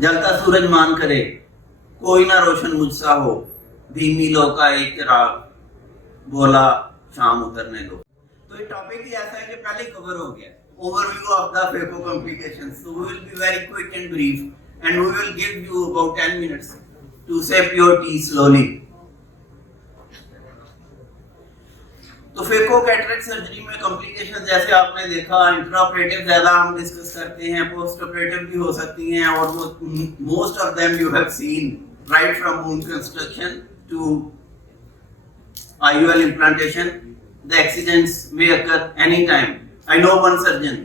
जलता सूरज मान करे, कोई ना रोशन मुझसा हो, धीमी लो का एक चिराग, बोला शाम उतरने दो। तो ये टॉपिक ही ऐसा है कि पहले कवर हो गया, overview of the phaco complications. So we will be very quick and brief, and we will give you about 10 minutes to sip your tea slowly. तो फेको कैटरेक्ट सर्जरी में कॉम्प्लिकेशन जैसे आपने देखा, इंट्राऑपरेटिव ज्यादा हम discuss करते हैं, post operative भी हो सकती हैं, और most of them you have seen right from wound construction to IUL implantation. The accidents may occur anytime. I know one surgeon,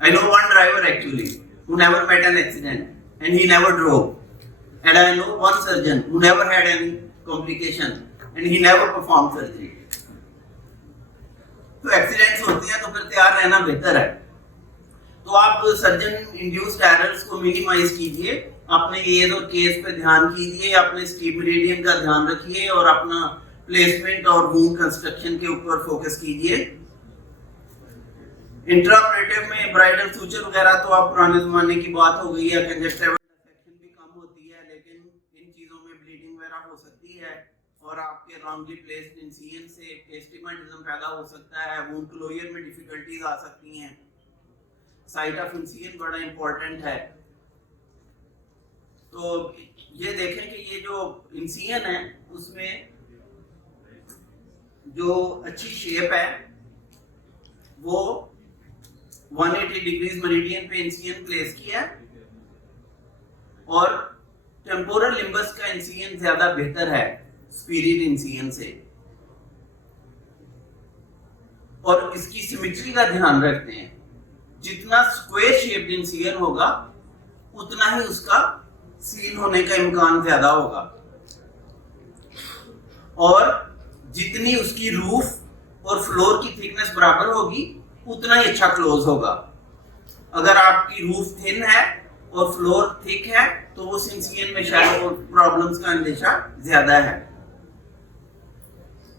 I know one driver actually who never met an accident and he never drove, and I know one surgeon who never had any complication and he never performed surgery. तो accidents होते हैं तो फिर तैयार रहना बेहतर है। तो आप सर्जन इंड्यूस्ड एरर्स को मिनिमाइज कीजिए, अपने एज और केस पे ध्यान कीजिए, अपने स्टीप मेरिडियन का ध्यान रखिए और अपना प्लेसमेंट और वूंड कंस्ट्रक्शन के ऊपर फोकस कीजिए। इंट्राऑपरेटिव में ब्राइडल सूचर वगैरह तो आप पुराने जमाने की बात हो गई है, कंजक्टिवा डिसेक्शन भी कम होती है, लेकिन इन चीजों में ब्लीडिंग वगैरह हो सकती है और आपके रॉन्गली प्लेस्ड इंसिजन से एस्टिग्मेटिज्म पैदा हो सकता है, वूंड क्लोजर में डिफिकल्टीज आ सकती हैं। साइट ऑफ इंसिजन बड़ा इंपॉर्टेंट है। तो ये देखें कि ये जो इंसिजन है उसमें जो अच्छी शेप है वो 180 डिग्रीज मेरिडियन पे इंसिजन प्लेस किया है और टेम्पोरल लिम्बस का इंसिजन ज्यादा बेहतर है सुपीरियर इंसिजन से, और इसकी सिमेट्री का ध्यान रखते हैं। जितना स्क्वायर शेप्ड इंसिजन होगा उतना ही उसका सील होने का इम्कान ज्यादा होगा, और जितनी उसकी रूफ और फ्लोर की थिकनेस बराबर होगी उतना ही अच्छा क्लोज होगा। अगर आपकी रूफ थिन है और फ्लोर थिक है तो उस इंसिजन में शैलो प्रॉब्लम्स का अंदेशा ज्यादा है।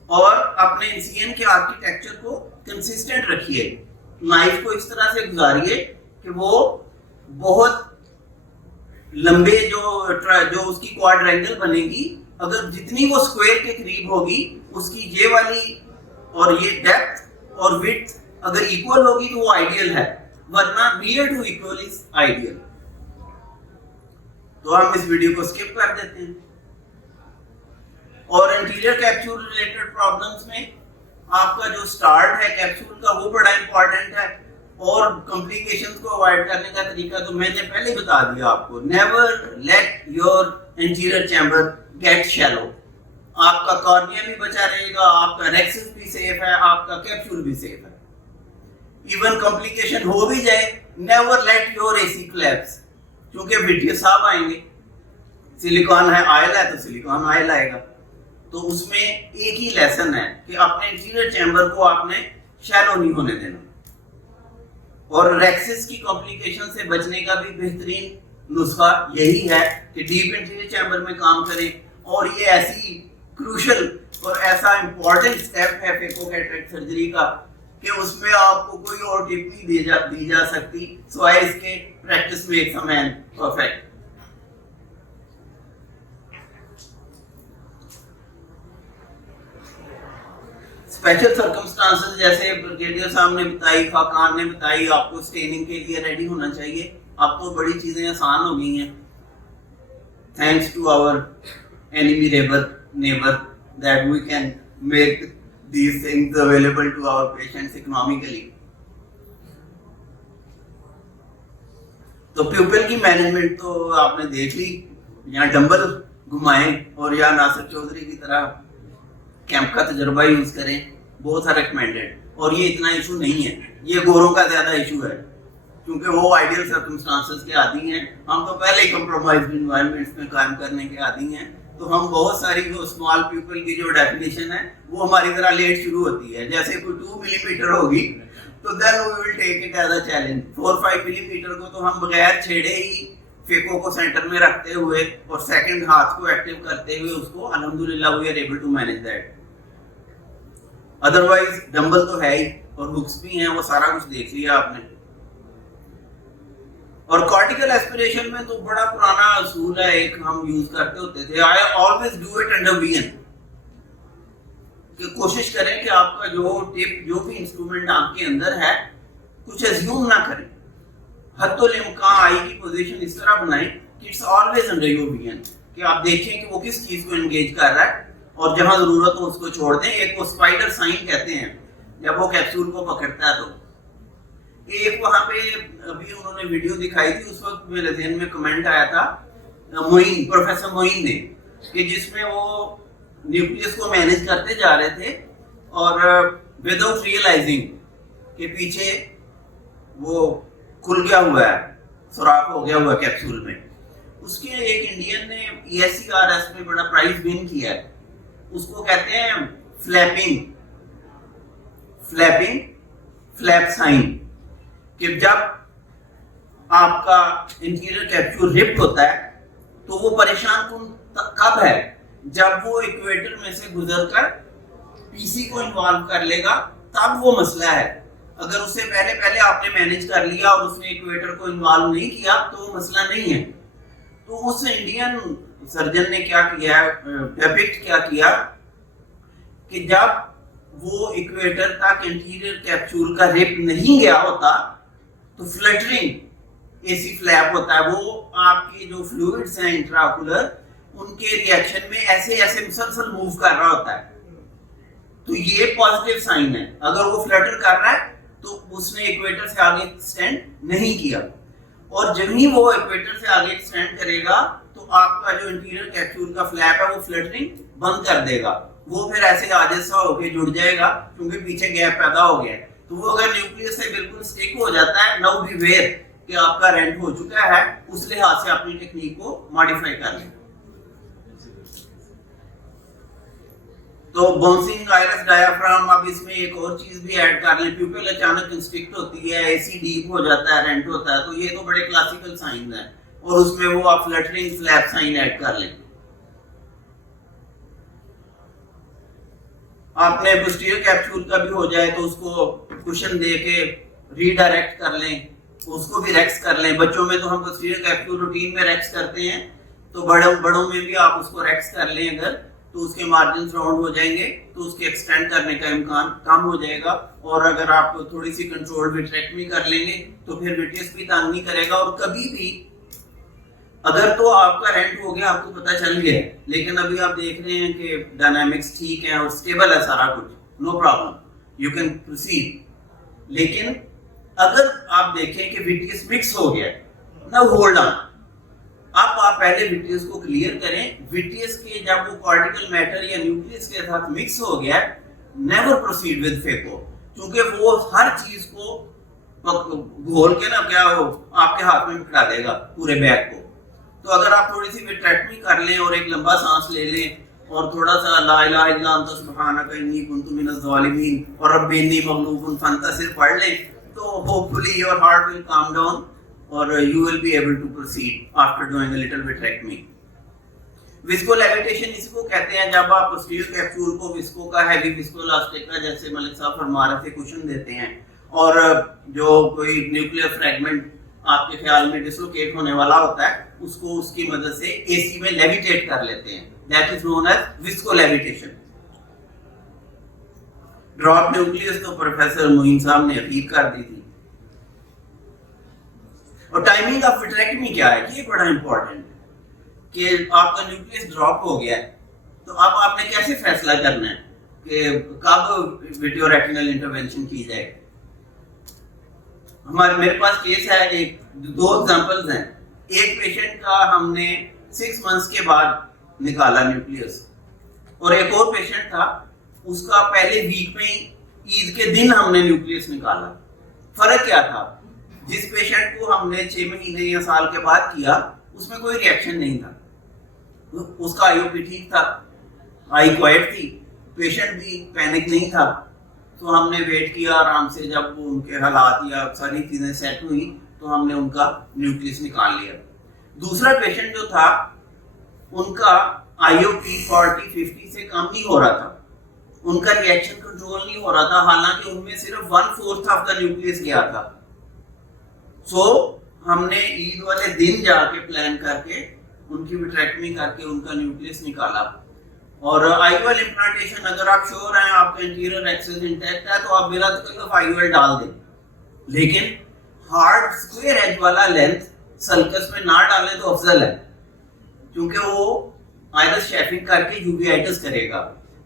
और अपने इंसिजन के आर्किटेक्चर को कंसिस्टेंट रखिए, नाइफ को इस तरह से गुजारिए कि वो बहुत लंबे जो उसकी क्वाड्रेंगल बनेगी, अगर जितनी वो स्क्वायर के करीब होगी उसकी ये वाली और ये डेप्थ और विड्थ अगर इक्वल होगी तो वो आइडियल है, वरना near to equal is ideal. तो हम इस वीडियो को स्किप कर देते हैं। और एंटीरियर कैप्सूल रिलेटेड प्रॉब्लम्स में आपका जो स्टार्ट है कैप्सूल का वो बड़ा इंपॉर्टेंट है, और कॉम्प्लिकेशंस को अवॉइड करने का तरीका तो मैंने पहले ही बता दिया आपको। Never let your anterior chamber get shallow. आपका कॉर्निया भी बचा रहेगा, आपका रेक्सिस भी सेफ है, आपका कैप्सूल भी सेफ है। इवन कॉम्प्लिकेशन हो भी जाए, never let your AC collapse, क्योंकि वीडियो साहब आएंगे, सिलिकॉन है आयल है तो सिलिकॉन आयल आएगा। तो उसमें एक ही लेसन है कि अपने इंटीरियर चैम्बर को आपने शैलो नहीं होने देना। और रेक्सिस की कॉम्प्लिकेशन से बचने का भी बेहतरीन नुस्खा यही है कि डीप इंटीरियर चैम्बर में काम करें। और ये ऐसी क्रूशल और ऐसा इंपॉर्टेंट स्टेप है फेको कैटरेक्ट सर्जरी का कि उसमें आपको कोई और टिप नहीं दी जा सकती सिवाय इसके practice makes a man perfect. Special circumstances जैसे ब्रिगेडियर साहब ने बताई, खाकान ने बताई, आपको स्टेनिंग के लिए रेडी होना चाहिए। अब तो बड़ी चीजें आसान हो गई हैं, thanks to our enemy neighbor that we can make these things available to our patients economically. तो प्यूपिल की मैनेजमेंट तो आपने देख ली, यहाँ डंबल घुमाएं और या नासिर चौधरी की तरह कैंप का तजर्बा यूज करें, बहुत सारे रिकमेंडेड। और ये इतना इशू नहीं है, ये गोरों का ज्यादा इशू है क्योंकि वो आइडियल सर्कमस्टांसेस के आदी हैं। हम तो पहले ही कंप्रोमाइज्ड एनवायरनमेंट्स में काम करने के आदी हैं, तो हम बहुत सारी जो स्मॉल पीपल की जो डेफिनेशन है वो हमारी तरह लेट शुरू होती है। जैसे कोई 2 मिलीमीटर होगी तो then we will take it as a challenge. 4-5 millimetre को तो हम बगैर छेड़े ही फेको को सेंटर में रखते हुए और सेकंड हाथ को एक्टिव करते हुए उसको अल्हम्दुलिल्लाह we are able to manage that. Otherwise dumbbell तो है ही और हुक्स भी हैं, वो सारा कुछ देख लिया आपने। और कॉर्टिकल एस्पिरेशन में तो बड़ा पुराना असूल है, एक हम यूज करते होते थे, I always do it under VN, कि कोशिश करें कि आपका जो टिप, जो भी इंस्ट्रूमेंट आपके अंदर है, कुछ एज्यूम ना करें, हद्दुल इम्कान आई की पोजीशन इस तरह बनाएं कि it's always under your VN, कि आप देखें कि वो किस चीज को एंगेज कर रहा है और जहां जरूरत हो उसको छोड़ दें। एक वो स्पाइडर साइन कहते हैं, जब वो कैप्सूल को पकड़ता है तो एक वहां पे अभी उन्होंने वीडियो दिखाई थी, उस वक्त मेरे ध्यान में कमेंट आया था मोइन, प्रोफेसर मोइन ने, कि जिसमें वो न्यूक्लियस को मैनेज करते जा रहे थे और विदाउट रियलाइजिंग के पीछे वो खुल गया हुआ है, सुराख हो गया हुआ कैप्सूल में। उसके एक इंडियन ने ESCRS में बड़ा प्राइज विन किया है, उसको कहते हैं फ्लैपिंग फ्लैप साइन, कि जब आपका इंटीरियर कैप्सूल रिप्ट होता है तो वो परेशान कब है, जब वो इक्वेटर में से गुजरकर PC को इन्वॉल्व कर लेगा, तब वो मसला है। अगर उससे पहले पहले आपने मैनेज कर लिया और उसने इक्वेटर को इन्वॉल्व नहीं किया तो वो मसला नहीं है। तो उस इंडियन सर्जन ने क्या किया, डेपिक्ट क्या किया, कि जब वो इक्वेटर तक इंटीरियर कैप्सूल का रिप नहीं गया होता तो फ्लटरिंग AC फ्लैप होता है, वो आपके जो फ्लूइड्स हैं इंट्राओकुलर, उनके रिएक्शन में ऐसे ऐसे मुसलसल मूव कर रहा होता है। तो ये पॉजिटिव साइन है, अगर वो फ्लटर कर रहा है तो उसने इक्वेटर से आगे एक्सटेंड नहीं किया, और जब ही वो इक्वेटर से आगे एक्सटेंड करेगा तो आपका जो इंटीरियर कैप्सूल का फ्लैप है वो फ्लटरिंग बंद कर देगा, वो फिर ऐसे आजिज़ सा होके जुड़ जाएगा क्योंकि पीछे गैप पैदा हो गया है। तो वो अगर न्यूक्लियस से बिल्कुल स्टिक हो जाता है, नाउ बी वेयर कि आपका रेंट हो चुका है, उस लिहाज से अपनी टेक्निक को मॉडिफाई कर लें। तो बाउंसिंग आयरस डायाफ्राम, अब इसमें एक और चीज भी ऐड कर लें, प्यूपिल अचानक कंस्ट्रिक्ट होती है, AC डीप हो जाता है, रेंट होता है, तो ये तो बड़े क्लासिकल साइन है, और उसमें वो आप फ्लटरिंग फ्लैप साइन ऐड कर लें। आपने पोस्टीरियर कैप्सूल का भी हो जाए तो उसको कुशन दे के रीडायरेक्ट कर लें, उसको भी रेक्स कर लें। बच्चों में तो हम पोस्टीरियर कैप्सूल रूटीन में रेक्स करते हैं, तो बड़ों में भी आप उसको रेक्स कर लें अगर, तो उसके मार्जिन राउंड हो जाएंगे, तो उसके एक्सटेंड करने का इम्कान कम हो जाएगा। और अगर आप थोड़ी सी कंट्रोल्ड विट्रेक्टमी कर लेंगे तो फिर विट्रियस भी तंग नहीं करेगा। और कभी भी अगर तो आपका रेंट हो गया, आपको पता चल गया, लेकिन अभी आप देख रहे हैं कि डायनामिक्स ठीक है और स्टेबल है सारा कुछ, no problem, you can proceed. लेकिन अगर आप देखें कि विट्रियस मिक्स हो गया, नाउ होल्ड ऑन, अब आप पहले विट्रियस को क्लियर करें। विट्रियस के जब वो कॉर्टिकल मैटर या न्यूक्लियस के साथ मिक्स हो गया, नेवर प्रोसीड विद फेको, क्योंकि वो हर चीज को घोल के ना क्या वो आपके हाथ में पकड़ा देगा पूरे बैग को। तो अगर आप थोड़ी सी विट्रेक्टमी कर लें और एक लंबा सांस ले लें और थोड़ा सा ला इलाहा इल्ला अंता सुब्हानका इन्नी कुन्तु मिनज़ ज़ालिमीन और रब्बी इन्नी मग़लूबुन फंतसिर पढ़ लें, तो hopefully your heart will calm down और you will be able to proceed after doing a little vitrectomy. विस्कोलेविटेशन इसको कहते हैं, जब आप पोस्टीरियर कैप्सूल को विस्को का, हैवी विस्कोलास्टिक का, जैसे मलिक साहब फरमा रहे थे, कुशन देते हैं, और जो कोई न्यूक्लियर फ्रैगमेंट आपके ख्याल में डिसलोकेट होने वाला होता है, उसको उसकी मदद से AC में लेविटेट कर लेते हैं, that is known as viscolevitation. Drop nucleus तो प्रोफेसर मोइन साहब ने अफीक कर दी थी। और टाइमिंग ऑफ विट्रेक्टमी क्या है, ये बड़ा इंपॉर्टेंट है कि आपका न्यूक्लियस ड्रॉप हो गया है, तो अब आपने कैसे फैसला करना है कि कब विट्रियोरेटिनल इंटरवेंशन की जाए। मेरे पास केस है, एक दो एग्जांपल्स हैं। एक पेशेंट का हमने 6 मंथ्स के बाद निकाला न्यूक्लियस, और एक और पेशेंट था उसका पहले वीक में ईद के दिन हमने न्यूक्लियस निकाला। फर्क क्या था, जिस पेशेंट को हमने 6 महीने या साल के बाद किया उसमें कोई रिएक्शन नहीं था, उसका IOP ठीक था, आई क्वाइट थी, पेशेंट भी पैनिक नहीं था, तो हमने वेट किया आराम से। जब उनके हालात या सारी चीजें सेट हुई तो हमने उनका न्यूक्लियस निकाल लिया। दूसरा पेशेंट जो था उनका IOP 40-50 से कम नहीं हो रहा था, उनका रिएक्शन कंट्रोल नहीं हो रहा था, हालांकि उनमें सिर्फ 1/4 ऑफ द न्यूक्लियस गया था। सो हमने ईद वाले दिन जाके प्लान करके उनकी विट्रेक्टमी करके उनका न्यूक्लियस निकाला। और आईओएल इम्प्लांटेशन, अगर आप श्योर हैं आपका इंटीरियर एक्सेस इंटैक्ट है तो आप बिला तकल्लुफ आईओएल डाल दें, लेकिन हार्ड स्क्वायर एज वाला लेंथ सल्कस में ना डालें तो अफजल है, क्योंकि वो आयरस शेफिंग करके यूवीआइटिस करेगा।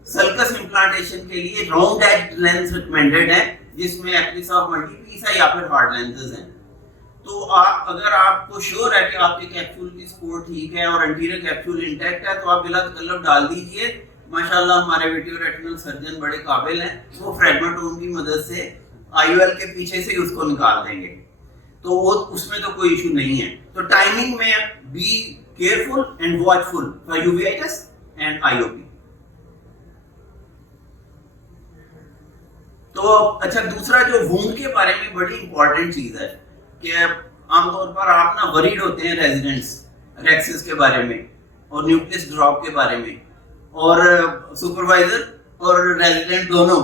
सल्कस इम्प्लांटेशन के लिए राउंड एज लेंथ रिकमेंडेड है, जिसमें एक्सिस ऑफ मल्टीपीस है या फिर हार्ड लेंसेज हैं। तो आप अगर आपको श्योर है कि आपके कैप्सूल की सपोर्ट ठीक है और एंटीरियर कैप्सूल इंटैक्ट है तो आप बिला तकल्लुफ डाल दीजिए। माशाल्लाह हमारे वीडियो रेटिनल सर्जन बड़े काबिल हैं, वो फ्रैग्मेटोम की मदद से आईओएल के पीछे से उसको निकाल देंगे, तो वो उसमें तो कोई इशू नहीं है। तो टाइमिंग में be careful and watchful for uveitis and IOP. तो अच्छा, दूसरा जो वूंड के बारे में बड़ी इंपॉर्टेंट चीज है कि आमतौर पर आप ना वरीड होते हैं रेजिडेंट्स रेक्सिस के बारे में और न्यूक्लियस ड्रॉप के बारे में, और सुपरवाइजर और रेजिडेंट दोनों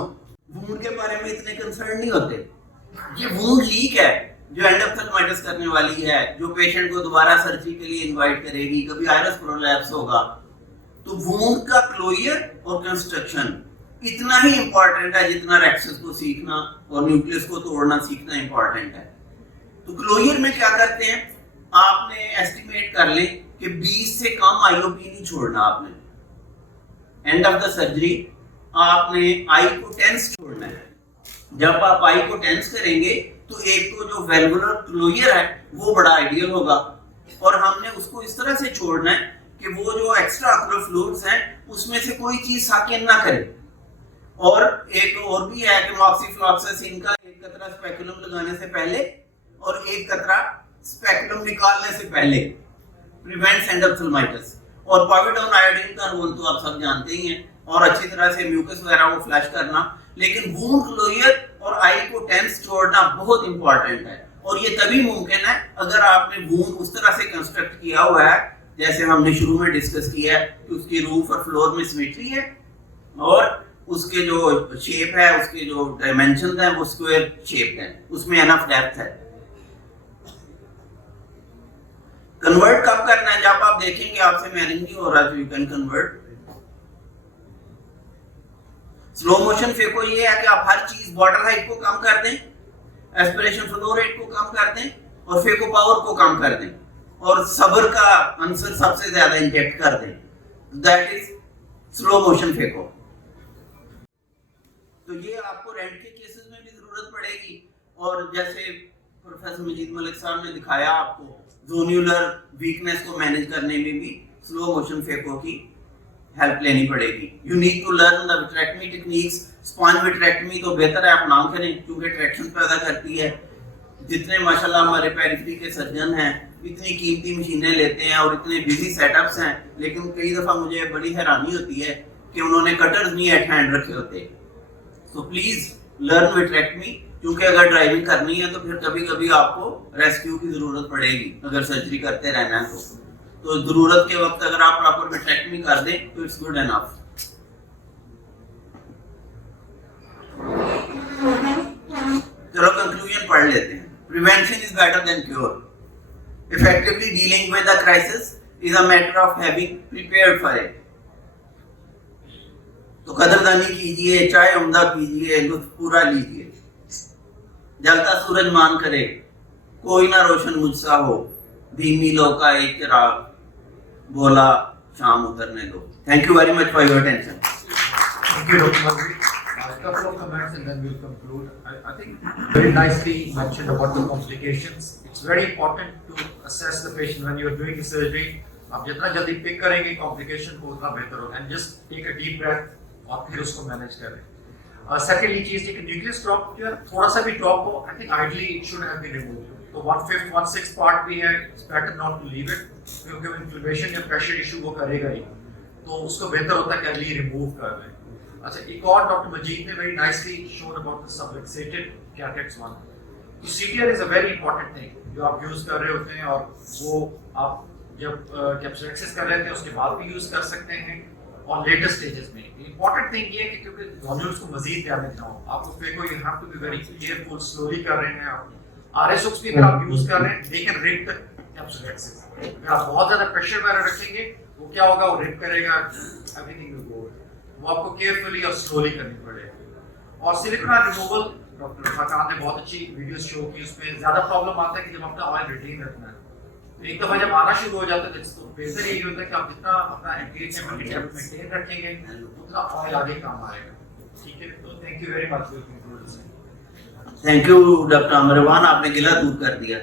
वूंड के बारे में इतने कंसर्न नहीं होते। ये वूंड लीक है जो एंडोथेल्माइटिस करने वाली है, जो पेशेंट को दोबारा सर्जरी के लिए इनवाइट करेगी, कभी आयरस प्रोलैप्स होगा। तो वूंड का क्लोजर और कंस्ट्रक्शन इतना ही इंपॉर्टेंट है जितना रेक्सिस को सीखना और न्यूक्लियस को तोड़ना सीखना इंपॉर्टेंट है। तो क्लोजर में क्या करते हैं, आपने एस्टिमेट कर ले कि 20 से कम आईओपी नहीं छोड़ना आपने। एंड ऑफ द सर्जरी आपने आई को टेंस छोड़ना है। जब आप आई को टेंस करेंगे तो एक तो जो वेल्वुलर क्लोजर है वो बड़ा आइडियल होगा, और हमने उसको इस तरह से छोड़ना है कि वो जो एक्स्ट्रा ऑक्यूलर फ्लूइड्स हैं उसमें से कोई चीज साकिन ना करे। और एक और भी है कि मॉक्सीफ्लॉक्सासिन का एक कतरा स्पेकुलम लगाने से पहले और एक कतरा स्पेकुलम निकालने से पहले प्रिवेंट्स एंडोथेल्माइटिस। और पॉविडोन आयोडीन का रोल तो आप सब जानते ही हैं, और अच्छी तरह से म्यूकस वगैरह को फ्लैश करना। लेकिन वूंड क्लोजर और आई को टेंस छोड़ना बहुत इंपॉर्टेंट है, और ये तभी मुमकिन है अगर आपने वूंड उस तरह से कंस्ट्रक्ट किया हुआ है जैसे हमने शुरू में डिस्कस किया है कि उसकी रूफ और फ्लोर में सिमेट्री है, और उसके जो शेप है, उसके जो डायमेंशन है वो स्क्वायर शेप है, उसमें एनफ डेप्थ है। कन्वर्ट कब करना है, जब आप देखेंगे आपसे मैनेज नहीं हो रहा तो you can convert. Slow motion phaco ये है कि आप हर चीज वाटर हाइट को कम कर दें, एस्पिरेशन फ्लो रेट को कम कर दें, और फेको पावर को कम कर दें, और सब्र का आंसर सबसे ज्यादा इंजेक्ट कर दें। That is slow motion phaco. तो ये आपको रेंट के केसेस में भी जरूरत पड़ेगी, और जैसे प्रोफेसर मजीद मलिक साहब ने दिखाया आपको जोन्युलर वीकनेस को मैनेज करने में भी स्लो मोशन फेको की हेल्प लेनी पड़ेगी। You need to learn the vitrectomy techniques. Sponge vitrectomy तो बेहतर है आप ना करें क्योंकि ट्रैक्शन पैदा करती है। जितने माशाल्लाह हमारे पेरिफेरी के सर्जन हैं इतनी कीमती मशीनें लेते हैं और इतने बिजी सेटअप्स हैं, लेकिन कई दफ़ा मुझे बड़ी हैरानी होती है कि उन्होंने कटर्स नहीं एट हैंड रखे होते। तो प्लीज लर्न विट्रेक्टमी, क्योंकि अगर ड्राइविंग करनी है तो फिर कभी कभी आपको रेस्क्यू की जरूरत पड़ेगी अगर सर्जरी करते रहना है तो जरूरत के वक्त अगर आप प्रॉपर विट्रेक्टमी कर दें तो इट्स गुड एनफ। चलो कंक्लूजन पढ़ लेते हैं। Prevention is better than cure. Effectively dealing with the crisis is a matter of having prepared for it. तो कदरदानी कीजिए, चाय उम्दा कीजिए, लुत्फ पूरा लीजिए। जलता सूरज मान करे कोई ना रोशन मुझसा हो, धीमी लो का एक चिराग बोला शाम उतरने दो। Thank you very much for your attention. Thank you, Dr. Madhuri. A couple of comments and then we'll conclude. I think very nicely mentioned about the complications. It's very important to assess the patient when you're doing the surgery. आप जितना जल्दी pick करेंगे complication को उतना बेहतर होगा, and just take a deep breath और फिर उसको मैनेज करें। सेकेंडली चीज कि न्यूक्लियस ड्रॉप जो है थोड़ा सा भी ड्रॉप हो, I think ideally it should have been removed. तो 1/5 1/6 पार्ट भी है, it's better not to leave it, क्योंकि इन्फ्लेमेशन या प्रेशर इशू वो करेगा ही, तो उसको बेहतर होता है कि अर्ली रिमूव कर दें। अच्छा, एक और डॉक्टर मजीद ने very nicely shown about the subluxated cataracts 1। तो CTR is a very important thing जो आप यूज कर रहे होते हैं, और वो आप जब कैप्सूलेक्सिस कर रहे थे उसके बाद भी यूज कर सकते हैं और लेटर स्टेजेस में। इंपॉर्टेंट थिंग ये है कि क्योंकि ग्लोमेरुलस को मजीद डैमेज ना हो, आपको phaco you have to be very careful, slowly कर रहे हैं आप, RSOX भी अगर आप यूज कर रहे हैं, they can rip the capsule access. अगर आप बहुत ज्यादा प्रेशर वगैरह रखेंगे, वो क्या होगा, वो रिप करेगा, everything will go. वो आपको केयरफुली और स्लोली करनी पड़ेगी। और सिलिकॉन रिमूवल, डॉक्टर रफाकान ने बहुत अच्छी वीडियोस शो की, उसमें ज्यादा प्रॉब्लम आता है कि जब अपना ऑयल रिटेन रखना है, तो एक दफा जब आना शुरू हो जाता है तो बेहतर यही होता है कि आप जितना अपना एंगेजमेंट लेवल मेंटेन रखेंगे उतना ऑयल आगे काम आएगा। ठीक है, तो thank you very much. Thank you doctor Amarwan, आपने गिला दूर कर दिया।